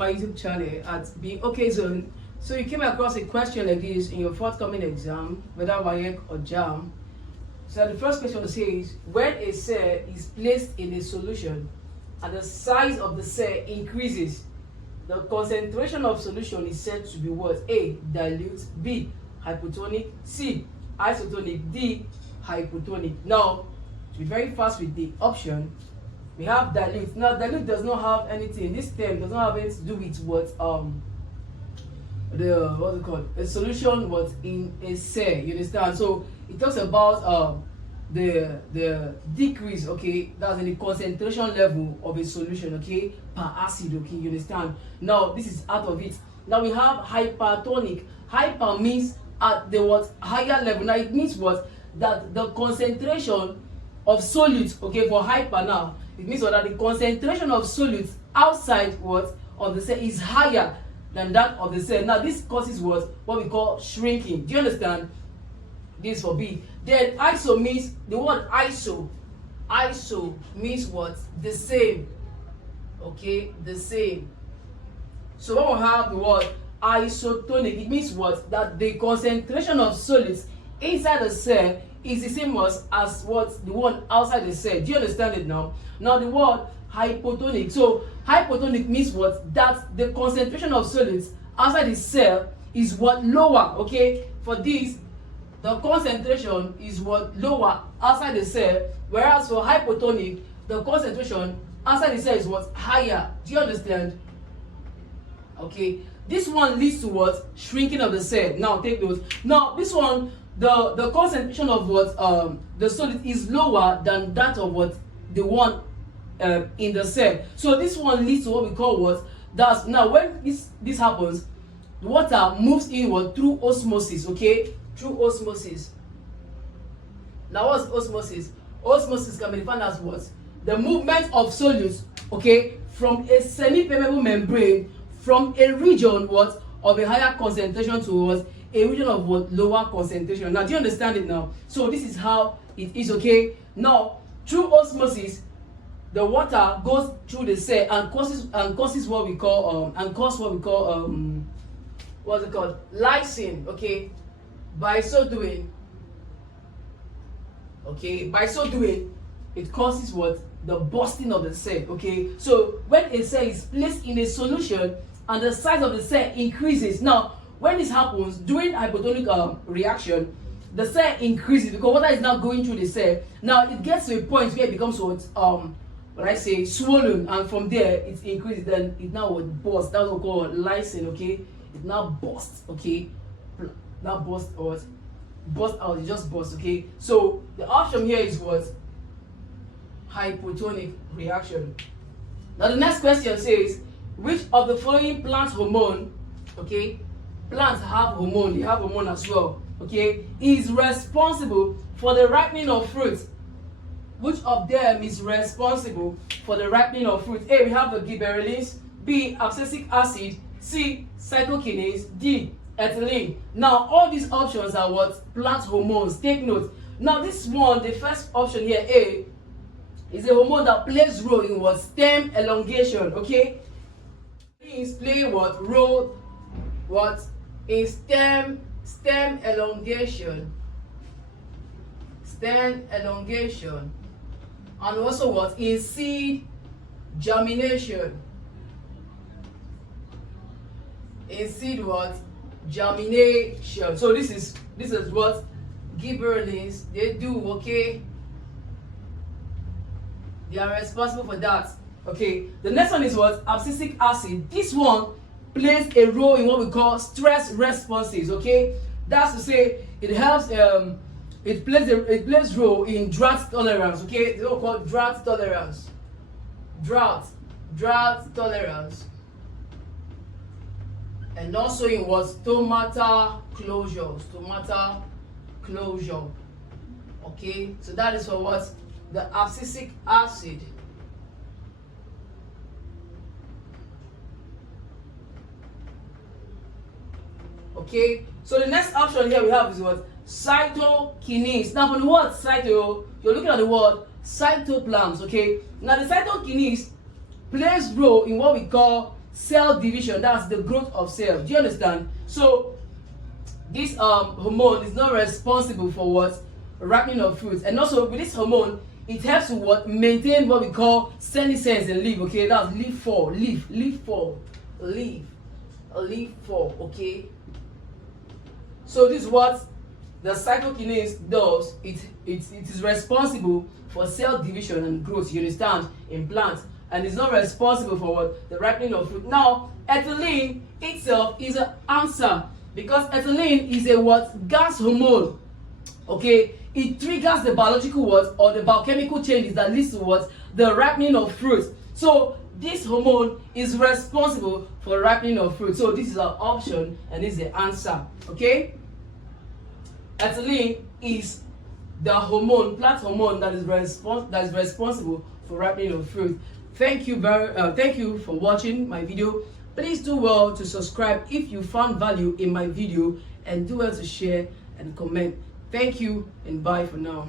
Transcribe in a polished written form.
my YouTube channel at Being OK Zone. So you came across a question like this in your forthcoming exam, whether WAEC or Jamb. So the first question says, when a cell is placed in a solution and the size of the cell increases, the concentration of solution is said to be what? A, dilute, B, hypotonic, C, isotonic, D, hypotonic. Now, to be very fast with the option, we have dilute. Now, dilute does not have anything. This term does not have anything to do with what what's it called? A solution was in a cell. You understand? So it talks about the decrease. Okay, that's in the concentration level of a solution. Okay, per acid. Okay, you understand? Now this is out of it. Now we have hypertonic. Hyper means at the what higher level. Now it means what? That the concentration of solutes, okay, for hyper now, it means what, that the concentration of solutes outside what of the cell is higher than that of the cell. Now this causes what we call shrinking. Do you understand? This for B. Then iso means the word iso. Iso means what? The same. Okay, the same. So when we have the word isotonic, it means what? That the concentration of solids inside the cell is the same as what the one outside the cell. Do you understand it now? Now the word hypotonic. So hypotonic means what? That the concentration of solids outside the cell is what? Lower. Okay, for this the concentration is what? Lower outside the cell, whereas for hypotonic the concentration outside the cell is what? Higher. Do you understand? Okay, this one leads to what? Shrinking of the cell. Now take note. Now this one, the concentration of what the solid is lower than that of what the one in the cell. So this one leads to what we call what? That's now when this happens, the water moves inward through osmosis. Okay, through osmosis. Now what's osmosis? Osmosis can be defined as what? The movement of solids, okay, from a semi-permeable membrane from a region what of a higher concentration towards a region of what? Lower concentration. Now do you understand it now? So this is how it is. Okay, now through osmosis the water goes through the cell and causes what we call what's it called? Lysine. Okay, by so doing it causes what? The bursting of the cell. Okay, so when a cell is placed in a solution and the size of the cell increases, now when this happens during hypotonic reaction, the cell increases because water is now going through the cell. Now it gets to a point where it becomes what swollen, and from there it increases, then it now would burst. That's what we call lysine. Okay, it now bursts. Okay, now burst out, it just bursts. Okay, so the option here is what? Hypotonic reaction. Now the next question says, which of the following plant hormone, okay, plants have hormone, they have hormone as well, okay, is responsible for the ripening of fruit? Which of them is responsible for the ripening of fruit? A, we have the gibberellins, B, abscisic acid, C, cytokinase, D, ethylene. Now all these options are what? Plant hormones. Take note. Now this one, the first option here, A, is a hormone that plays role in what? Stem elongation. Okay, things play what? Role what? In stem elongation, and also what? In seed germination. In seed what? Germination. So this is what gibberellins they do. Okay, they are responsible for that. Okay, the next one is what? Abscisic acid. This one plays a role in what we call stress responses. Okay, that's to say it helps it plays role in drought tolerance. Okay, it's what we call drought tolerance. Drought tolerance, and also in what? Stomata closure. Okay, so that is for what? The abscisic acid. Okay, so the next option here we have is what? Cytokinase. Now from the word cyto, you're looking at the word cytoplasms. Okay, now the cytokinase plays role in what we call cell division, that's the growth of cells. Do you understand? So this hormone is not responsible for what? Ripening of fruits. And also with this hormone, it helps to what? Maintain what we call senescence in leaf. Okay, that's leaf fall, leaf fall, leaf fall. Okay, so this is what the cytokinase does. It is responsible for cell division and growth, you understand, in plants, and it's not responsible for what? The ripening of fruit. Now ethylene itself is an answer, because ethylene is a what? Gas hormone. Okay, it triggers the biological what? Or the biochemical changes that leads to what? The ripening of fruit. So this hormone is responsible for ripening of fruit. So this is our option and this is the answer. Okay, ethylene is the hormone, plant hormone, that is responsible for ripening of fruit. Thank you for watching my video. Please do well to subscribe if you found value in my video, and do well to share and comment. Thank you and bye for now.